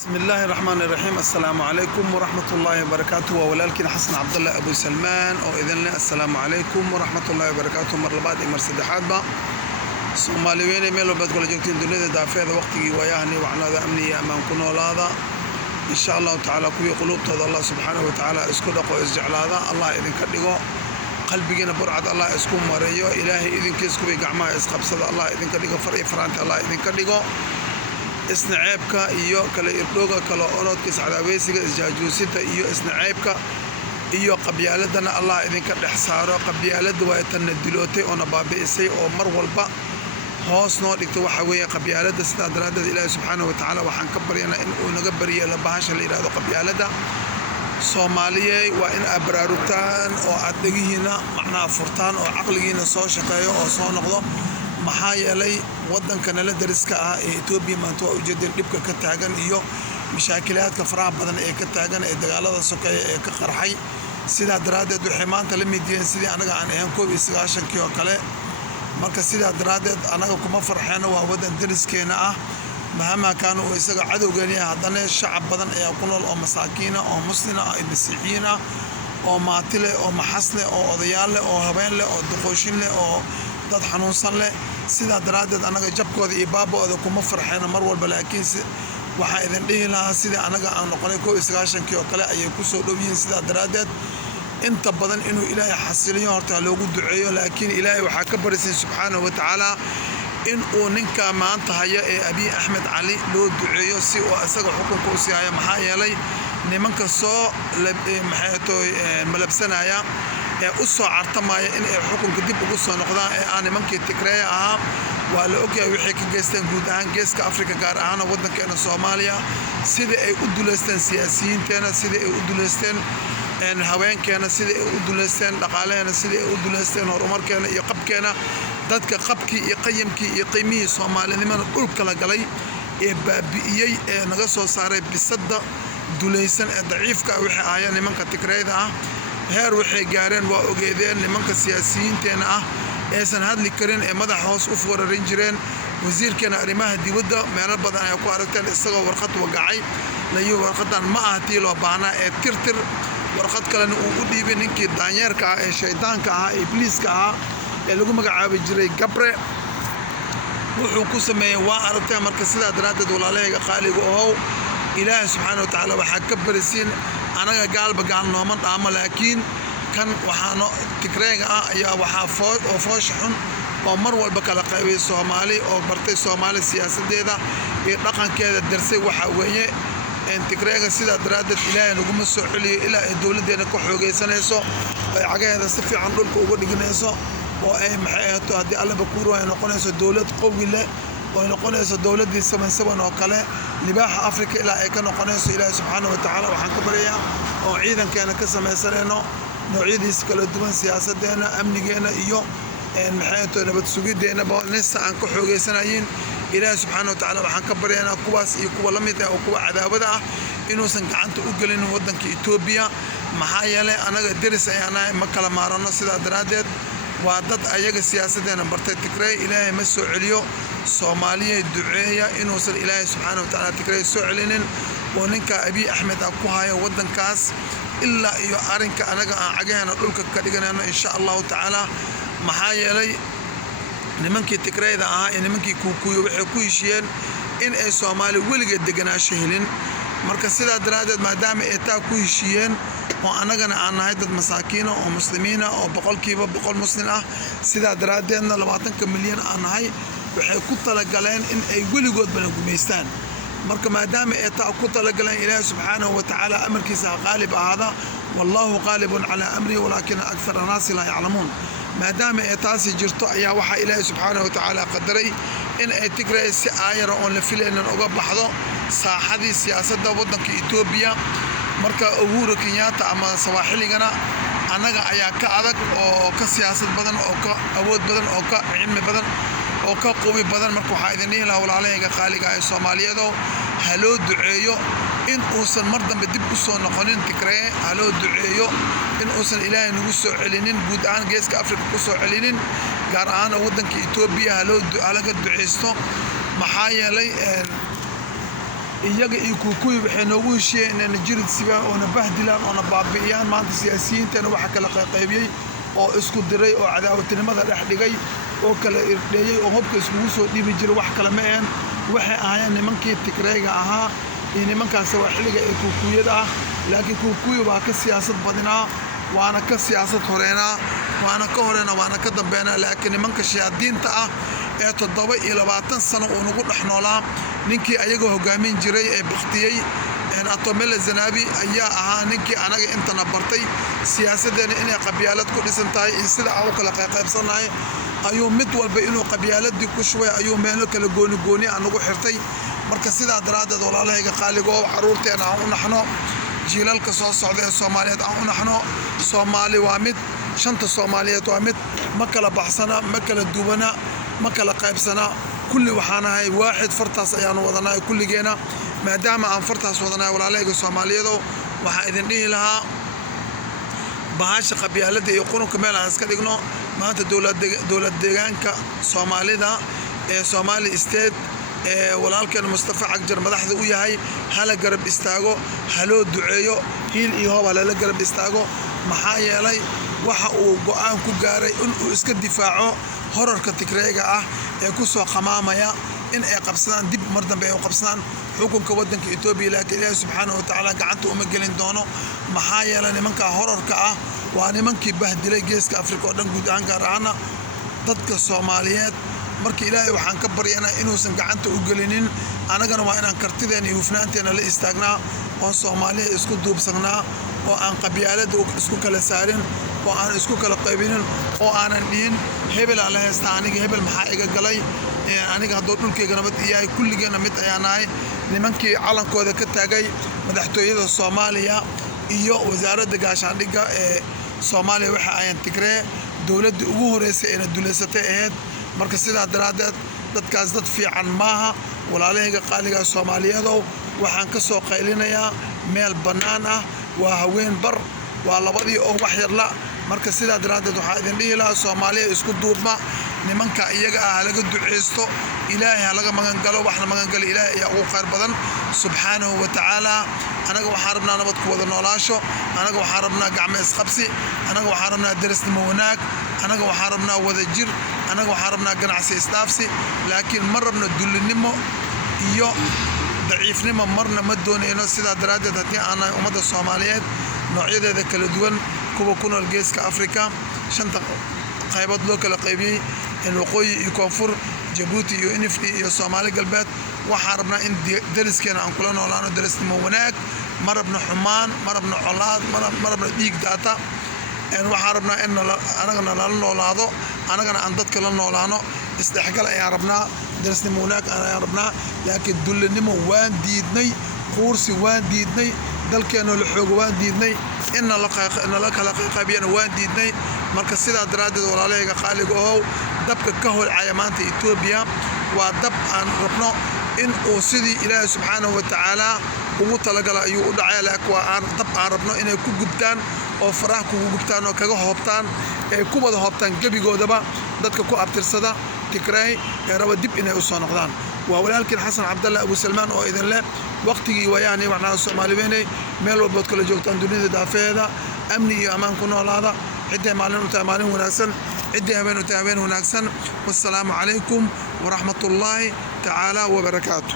بسم الله الرحمن الرحيم. السلام عليكم ورحمة الله وبركاته. ولكن حسن عبد الله أبو سلمان أو إذن السلام عليكم ورحمة الله وبركاته. مر بعد مرسد حادبة Soomaaliyeed meel walba kala joogtiin dunida daafeeda waqtigii waayahani waxaanada amniga amaan ku noolaada insha Allah taala kuwi qulubtooda Allah subhanahu wa taala isku dhaqo isjeclaada Allah idinka dhigo qalbigeena burcad Allah isku mareeyo ilaahay idinkiis kuwi gacmaha isqabsada Allah idinka dhigo farqi faraanta Allah idinka dhigo isnaceebka iyo kala irdooga kala orodka sacdaaweysiga isjaajuusida iyo isnaceebka iyo qabyaaladana Allah idinka dhex saaro qabyaalada waa tan dilootay oo nabaabiisay oo mar walba hoos noo dhigto waxa weeye qabyaalada sida daraadada Ilaahay subhanahu wa ta'ala waxaan ka baryaynaa in uu naga bariyo la bahasha la yiraahdo qabyaalada Soomaaliyeed waa in abraarutaan oo adeegiina macnaa furtaan oo aqligiina soo shaqeeyo oo soo noqdo maxaa yeelay wadankana la dariska ah ee Itoobiya maanta oo ujeedin dhibka ka taagan iyo mashaakilaadka faraha badan ee ka taagan ee dagaalada sokeeye ee ka qarxay sida daraadad waxay maanta la mid yihiin sidii anaga aan ahaan 19 oo kale marka sida daraadad anaga kuma farxeena waa wadan dariskeena ah mahama kaanu isaga cadowgeena haddana shacab badan ayaa ku nool oo masaakiina oo muslimiina oo masiixiina oo maatile oo maxasle oo odayaal leh oo habeen leh oo duqooshin leh oo dad xanuunsan leh sida daraadad anaga jabkooda iyo baabooda kuma farxeena mar walba laakiin waxa idin dhihi lahaa sida anaga aan noqonay 19 oo kale ayay ku soo dhowyiin sida daraadad inta badan inuu Ilaahay xasiliyo horta loogu duceeyo laakiin Ilaahay waxa ka barisin subhanahu wa ta'ala in uu ninka maanta haya ee Abi Ahmed Ali loo duceeyo si uu asaga xukunka u siiyo maxaa yeelay nimanka soo malabsanaya ee u soo cartamaya in ay xukunka dib ugu soo noqdaan ee aan nimankii Tigray ah waa la ogyahay wixii ka geysteen guud ahaan geeska Afrika gaar ahaan wadankeena Soomaaliya sida ay u duleysteen siyaasiyiinteena sida ay u duleysteen haweenkeena sida ay u duleysteen dhaqaaleena sida ay u duleysteen horumarkeena iyo qabkeena dadka qabkii iyo qiyamkii iyo qiimihii Soomaalinimada dhulka la galay ee baabi'iyay ee naga soo saaray bisada duleysan ee daciifka wixii ahaayeen nimanka Tigrayda ah heer waxay gaareen waa ogeedeen nimanka siyaasiyiinteena ah aysan hadli karin ee madax hoos u foorarin jireen wasiirkeena arrimaha dibadda meel badan ay ku aragteen isagoo warqad wagacay layo warqadan ma ah tii loo baahnaa ee tirtir warqad kalena uu u dhiibay ninkii daanyeerka ah ee shaydaanka ah ee ibliiska ah ee lagu magacaabo jiray Gabre wuxuu ku sameeyay waa aragtay marka sida daraadad walaalahayga qaaliga oo Ilaahay subhanahu wa ta'ala waxa ka barisin anaga gaalba gaal nooma dhaama laakiin kan waxaano Tigrayga ah ayaa waxa foosh xun oo mar walba kala qaybay Soomaali oo bartay Soomaali siyaasadeeda iyo dhaqankeeda darsay waxa weeye in Tigrayga sida daraadad Ilaahay lagu ma soo celiyo ilaa ay dawladeena ku xoogeysanayso ay cagaheeda si fiican dhulka uga dhignayso oo ay maxay hadii alla bakuuro ay noqonayso dawlad qawi leh oo noqonayso dawladii 77 oo kale libaaxa Afrika ilaa ay ka noqonayso Ilaahay subhanahu wa ta'ala waxaan ka baryaa oo ciidankeena ka sameeysanayno noocyadiisa kala duwan siyaasadeena amnigeena iyo maxay nabad sugideena boonista aan ku xoogeysanayn Ilaahay subhanahu wa ta'ala waxaan ka baryaynaa kuwaas iyo kuwa la mid ah oo kuwa cadaawada ah inuusan gacanta u galin wadanka Itoobiya maxaa yeelay anaga daris ayana ma kala maarano sida daraadad waa dad ayaga siyaasadeena bartay Tigray Ilaahay ma soo celiyo Soomaaliyeed duceeya inuusan Ilaahay subhanahu wa ta'ala Tigray soo celinin oo ninka Abi Ahmed ku haya wadankaas ilaa iyo arinka anaga aan cagaheena dhulka ka dhiganayno insha Allah ta'ala maxaa yeelay nimankii Tigrayda ah ee nimankii kuukuyo waxay ku heshiyeen in ay Soomaali weligeed deganaansho helin marka sida daraadad maadaama ay taa ku heshiyeen oo anagana aan nahay dad masaakiina oo muslimiina oo boqolkiiba boqol muslim ah sida daraadeedna 20 milyan aan nahay waxay ku talagaleen in ay weligood bana gumeystaan marka maadaama ay taa ku talagaleen Ilaahay subhanahu wa ta'ala amarkiisa qaalib ahada wallahu qalibun ala amri walakin akthar an-nas la ya'lamun maadaama ay taasi jirto ayaa waxa Ilaahay subhanahu wa ta'ala qadaray in ay Tigray si aayar oo la filaynin uga baxdo saaxadii siyaasadda wadanka Itoobiya marka Uhuru Kenyatta ama Sawaaxiligana anaga ayaa ka adag oo ka siyaasad badan oo ka awood badan oo ka cilmi badan oo ka qawi badan marka waxa idin leeyahay walaalahayga qaaliga ee Soomaaliyeed haloo duceeyo in uusan mar dambe dib u soo noqonin Tigray haloo duceeyo in uusan Ilaahay nagu soo celinin guud ahaan geeska Afrika ku soo celinin gaar ahaan wadanka Itoobiya haloo duceeysto maxaa yeelay iyaga iyo kuukuy waxay noogu heshiiyeen inayna jirid sibaan oona bahdilaan oona baabi'iyaan maanta siyaasiyiintana waxa kala qaybiyey oo isku diray oo cadaawadnimada dhex dhigay oo kala irdheeyey oo hubka iskugu soo dhiibi jiray wax kale ma ahayn waxay ahaayeen nimankii Tigreega ahaa iyo nimankaas waa xilliga ee kuukuyada ah laakiin kuukuy baa ka siyaasad badinaa waana ka siyaasad horeynaa waana ka horeynaa waana ka dambeynaa laakiin nimanka shayaadiinta ah ee 27 sano uu nagu dhex noolaa ninkii ayaga hogaamin jiray ee baktiyey Atomele Zanabi ayaa ahaa ninkii anaga intana bartay siyaasadeena inay qabyaalad ku dhisan tahay in sida aan u kala qaybsanahay ayuu mid walba inuu qabyaaladii ku shubay ayuu meelo kala gooni aan ugu xirtay marka sidaa daraadeed walaalahayga qaaliga oo caruurteena aan u naxno jiilalka soo socda ee Soomaaliyeed aan u naxno Soomaali waa mid shanta Soomaaliyeed waa mid ma kala baxsana ma kala duwana ma kala qaybsana kulli waxaanahay waaxid fartaas ayaanu wadanahay kulligeena maadaama aan fartaas wadanahay walaalahayga Soomaaliyeed waxa idin dhihi lahaa bahasha qabyaaladda iyo qurunka meel aan iska dhigno maanta dowlad deegaanka Soomaalida ee Somali State walaalkeen Mustafa Cagjar madaxda u yahay hala garab istaago haloo duceeyo hiil iyo hoob la garab istaago maxaa yeelay waxa uu go'aan ku gaaray in uu iska difaaco horarka Tigreega ah ee ku soo qamaamaya in ay qabsadaan dib mar dambe ay qabsadaan xukunka wadanka Itoobiya laakiin Ilaahay subhanahu wa ta'ala gacanta uma gelin doono maxaa yeelay nimanka horarka ah waa nimankii bahdilay geeska Afrika oo dhan guud ahaan gaar ahaan dadka Soomaaliyeed markii Ilaahay waxaan ka baryaynaa inuusan gacanta u gelinin anagana waa inaan kartideena iyo hufnaanteena la istaagnaa oo Soomaaliya isku duubsanaa oo aan qabyaalada isku kala saarin oo aan isku kala qaybinin oo aanan dhihin hebel aan la haystaa aniga hebel maxaa iga galay aniga haddoo dhulkayga nabad yahay kulligeena mid ayaan nahay nimankii calankooda ka taagay madaxtooyada Soomaaliya iyo wasaaradda gaashaandhigga ee Soomaaliya waxa ay Tigree dawladda ugu horeysay ee duleysatay ahayd marka sidaa daraadeed dadkaas dad fiican maaha walaalahayga qaaliga Soomaaliyeed waxaan ka soo qaylinayaa meel bannaan ah waa haween bar waa labadii oo wax yar la marka sidaa daraadeed waxa idin dhihi lahaa Soomaaliya isku duubma nimanka iyaga ah laga duceysto Ilaahay laga magan galo waxna magan gal Ilaahay ayaa ugu khayr badan subhanahu wa ta'ala anaga waxaan rabnaa nabad ku wada noolaasho anaga waxaan rabnaa gacmo isqabsi anaga waxaan rabnaa darisnimo wanaag anaga waxaan rabnaa wada jir anaga waxaan rabnaa ganacsi isdaafsi laakiin ma rabno dullinimo iyo daciifnimo marna ma doonayno sidaa daraadeed haddii aan ummadda Soomaaliyeed noocyadeeda kala duwan kuwa ku nool geeska Afrika shanta qaybood loo kala qaybiyey waqooyi iyo koonfur Djibouti iyo NFD iyo Soomaali galbeed waxaan rabnaa in dariskeena aan kula noolaano darisnimo wanaag ma rabno xumaan ma rabno colaad ma rabno dhiig daata waxaan rabnaa in anagana la noolaado anagana aan dadka la noolaano isdhexgal ayaan rabnaa darisnimo wanaag ayaan rabnaa laakiin dullinimo waan diidnay quursi waan diidnay dalkeena la xoog waan diidnay in la kala qaybiyana waan diidnay marka sidaa daraadeed walaalahayga qaaliga oo dabka ka holcaya maanta Itoobiya waa dab aan rabno in uu sidii Ilaahay subhanahu wa ta'ala ugu talagalay ayuu u dhacay laakiin waa aan dab aan rabno inay ku gubtaan oo faraha ku gubtaan oo kaga hoobtaan ee ku wada hoobtaan gabigoodaba dadka ku abtirsada Tigray ee raba dib inay u soo noqdaan waa walaalkeen Xasan Cabdalla Abu Salmaan oo idin leh waqtigii wayaani waxna Soomaaliyeed meel walba kala joogtaan dunida daafeeda amni iyo amaan ku noolaada cidda maalin u tahay maalin wanaagsan cidda habeen u tahay habeen wanaagsan wassalaamu calaykum wa rahmatullaahi ta'ala wa barakaatuh